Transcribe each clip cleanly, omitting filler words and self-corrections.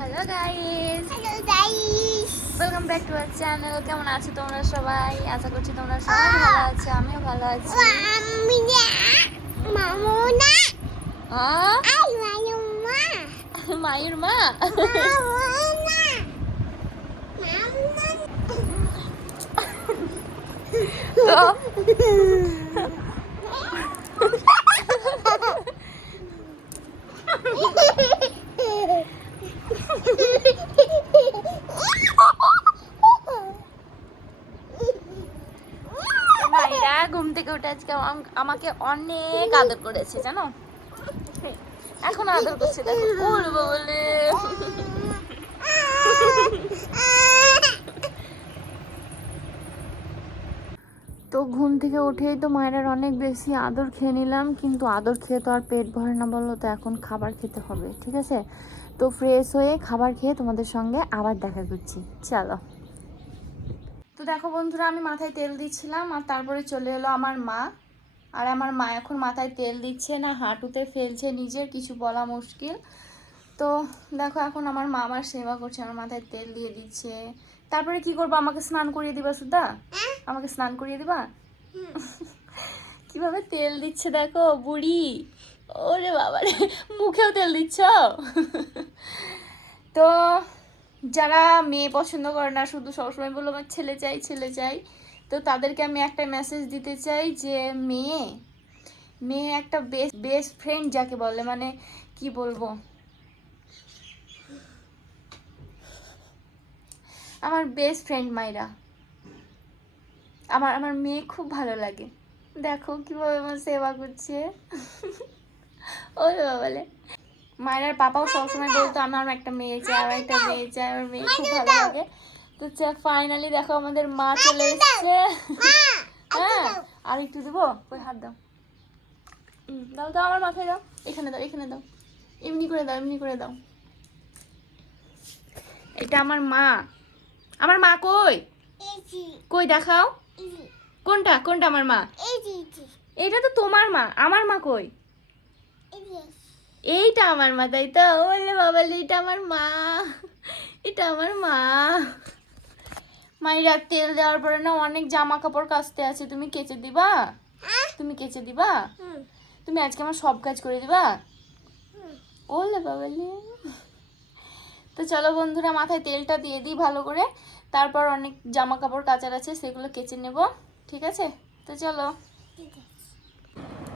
Hello guys, welcome back to our channel. কেমন আছো তোমরা সবাই? আশা করছি তোমরা সবাই ভালো আছো, আমিও ভালো আছি। মায়ের মা মায়েরা ঘুম থেকে উঠে আজকে আমাকে অনেক আদর করেছে, জানো? এখন আদর করছে, দেখো বলবো বলে। তো ঘুম থেকে উঠেই তো মায়ের অনেক বেশি আদর খেয়ে নিলাম, কিন্তু আদর খেয়ে তো আর পেট ভরে না, বললো তো এখন খাবার খেতে হবে, ঠিক আছে? তো ফ্রেশ হয়ে খাবার খেয়ে তোমাদের সঙ্গে আবার দেখা করছি, চলো। তো দেখো বন্ধুরা, আমি মাথায় তেল দিচ্ছিলাম আর তারপরে চলে এলো আমার মা। আর আমার মা এখন মাথায় তেল দিচ্ছে না, হাঁটুতে ফেলছে, নিজের কিছু বলা মুশকিল। তো দেখো এখন আমার মা আমার সেবা করছে, আমার মাথায় তেল দিয়ে দিচ্ছে। তারপরে কি করবো, আমাকে স্নান করিয়ে দিবা সুদ্ধা? আমাকে স্নান করিয়ে দিবা? কিভাবে তেল দিচ্ছে দেখো বুড়ি। ওরে বাবারে, মুখেও তেল দিচ্ছ। তো যারা মেয়ে পছন্দ করে না, শুধু সবসময় বললো আমার ছেলে চাই ছেলে চাই, তো তাদেরকে আমি একটা মেসেজ দিতে চাই যে মেয়ে মেয়ে একটা বেস্ট ফ্রেন্ড যাকে বলে, মানে কি বলবো, আমার বেস্ট ফ্রেন্ড মাইরা। আমার মেয়ে খুব ভালো লাগে, দেখো কিভাবে আমার সেবা করছে। ওই বলে মায়ের পাপাও সবসময় বলতো আমার একটা মেয়ে চাই, আমার একটা মেয়ে চাই, আমার মেয়ে খুব ভালো লাগে। তো ফাইনালি দেখো আমাদের মা চলে এসছে। হ্যাঁ, আর একটু দেবো, ওই হাত দাও, দাও দাও আমার মাথায় দাও, এখানে দাও, এখানে দাও, এমনি করে দাও, এমনি করে দাও। এটা আমার মা। আমার মা কই? কই দেখাও, কোনটা কোনটা আমার মা? এইটা তো তোমার মা, আমার মা কই? এইটা আমার মা, তাই তো? বললে বাবা, এটা আমার মা, এটা আমার মা। মায়েরা তেল দেওয়ার পরে না অনেক জামা কাপড় কাচতে আছে, তুমি কেচে দিবা? তুমি কেচে দিবা? তুমি আজকে আমার সব কাজ করে দিবা? ওলে বাবালে। তো চলো বন্ধুরা, মাথায় তেলটা দিয়ে দিই ভালো করে, তারপর অনেক জামা কাপড় কাচার আছে, সেগুলো কেচে নেব, ঠিক আছে? তো চলো।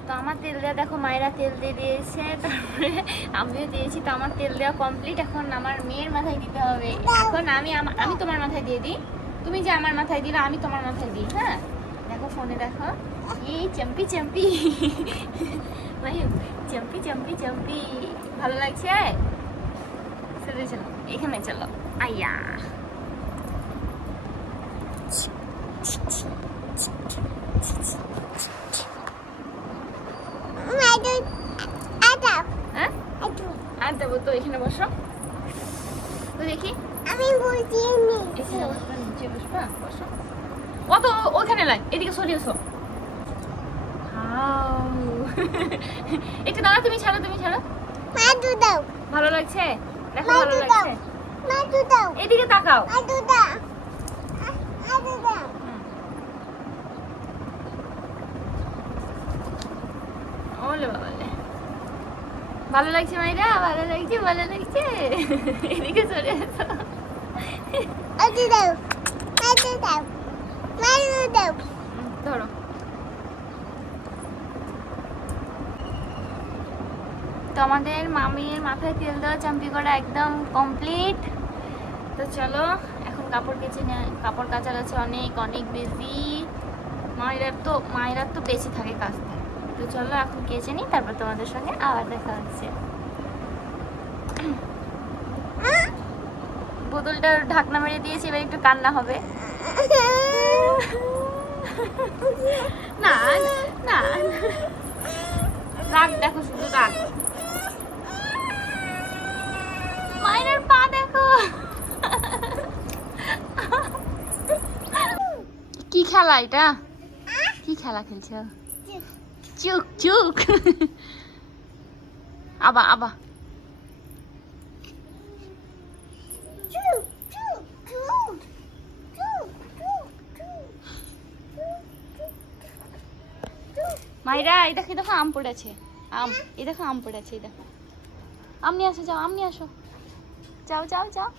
তো আমার তেল দেওয়া দেখো, মায়েরা তেল দিয়ে দিয়েছে, তারপরে আমিও দিয়েছি। তো আমার তেল দেওয়া কমপ্লিট, এখন আমার মেয়ের মাথায় দিতে হবে। এখন আমি তোমার মাথায় দিয়ে দিই, তুমি যে আমার মাথায় দিলে আমি তোমার মাথায় দিই। হ্যাঁ দেখো, ফোনে দেখো, এই চম্পি চম্পি, ভাই চম্পি চম্পি চম্পি, ভালো লাগছে? চলো চলো, এখানে চলো, আইয়া। আর দেবো তো, এখানে বসো তো দেখি। আমি বলছি নিচে বসবা, বসো। কত ওখানে লাই, এদিকে সরিয়েছো। একটু দাঁড়া, তুমি ছাড়ো, তুমি ছাড়ো। ভালো লাগছে? দেখো ভালো লাগছে? এদিকে তাকাও। ওলে বাবালে, ভালো লাগছে মাইরা? ভালো লাগছে, ভালো লাগছে। এদিকে চলে আসো। ধরো। তো আমাদের মামির মাথায় তেল দেওয়া চাম্পি করা একদম কমপ্লিট। তো চলো এখন কাপড় কেচে কাপড় কাচার আছে অনেক অনেক বেশি। মায়েরার তো বেশি থাকে কাচতে। তো চলো এখন কেচে নিই, তারপর তোমাদের সঙ্গে আবার দেখা হচ্ছে। বোতলটার ঢাকনা মেরে দিয়েছি, এবার একটু কান্না হবে। না না, রাগ দেখো, শুধু রাগ। মায়ের পা দেখো। কি খেলা এটা? কি খেলা খেলছো? চুক চুক। আবা আবা মাইরা এই দেখো আম পড়েছে, আম এই দেখো আম পড়েছে, এই দেখো আম নিয়ে আসো, যাও আম নিয়ে আসো, যাও যাও যাও।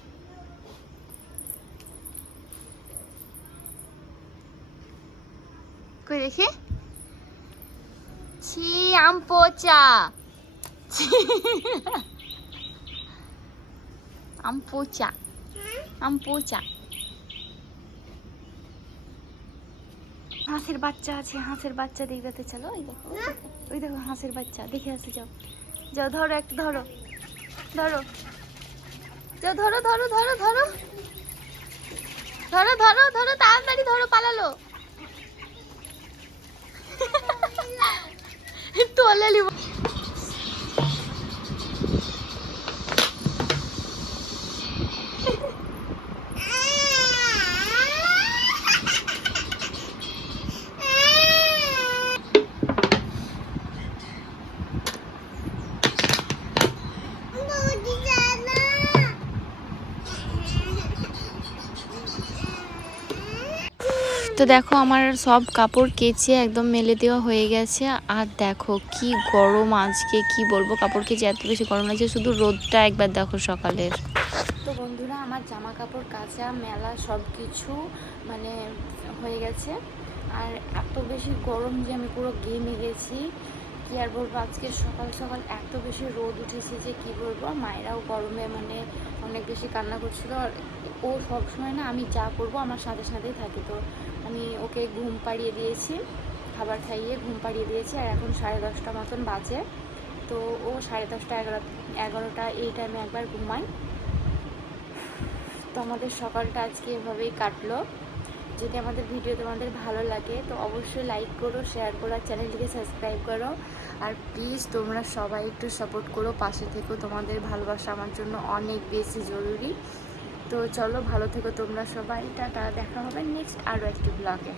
কই দেখি, ছি আম পচা, আম পচা, আম পচা। হাঁসের বাচ্চা আছে, হাঁসের বাচ্চা দেখতে চলো, ওই দেখো ওই দেখো হাঁসের বাচ্চা দেখে আসে, যাও যাও ধরো একটা, ধরো ধরো, যাও ধরো ধরো ধরো ধরো ধরো ধরো ধরো, তাড়াতাড়ি ধরো, পালালো। তোলে নিব। তো দেখো আমার সব কাপড় কেচে একদম মেলে দেওয়া হয়ে গেছে। আর দেখো কি গরম আজকে, কি বলবো, কাপড় কেচে এত বেশি গরম লাগছে, শুধু রোদটা একবার দেখো সকালের। তো বন্ধুরা আমার জামা কাপড় কাচা মেলা সব কিছু মানে হয়ে গেছে। আর এত বেশি গরম যে আমি পুরো ঘেমে গেছি, কি আর বলবো। আজকে সকাল সকাল এত বেশি রোদ উঠেছে যে কি বলবো। মায়েরাও গরমে মানে অনেক বেশি কান্না করছিল। আর ও সবসময় না আমি যা করবো আমার সাথে সাথেই থাকে। তো আমি ওকে ঘুম পাড়িয়ে দিয়েছি, খাবার খাইয়ে ঘুম পাড়িয়ে দিয়েছি। আর এখন 10:30 মতন বাজে। তো ও 10:30 11টা এই টাইমে একবার ঘুমায়। তো আমাদের সকালটা আজকে এভাবেই কাটলো। যদি আমাদের ভিডিও তোমাদের ভালো লাগে তো অবশ্যই লাইক করো, শেয়ার করো, আর চ্যানেলটিকে সাবস্ক্রাইব করো। আর প্লিজ তোমরা সবাই একটু সাপোর্ট করো, পাশে থেকো। তোমাদের ভালোবাসা আমার জন্য অনেক বেশি জরুরি। তো চলো ভালো থেকো তোমরা সবাই, টাটা, দেখা হবে নেক্সট আরও একটি ব্লগে।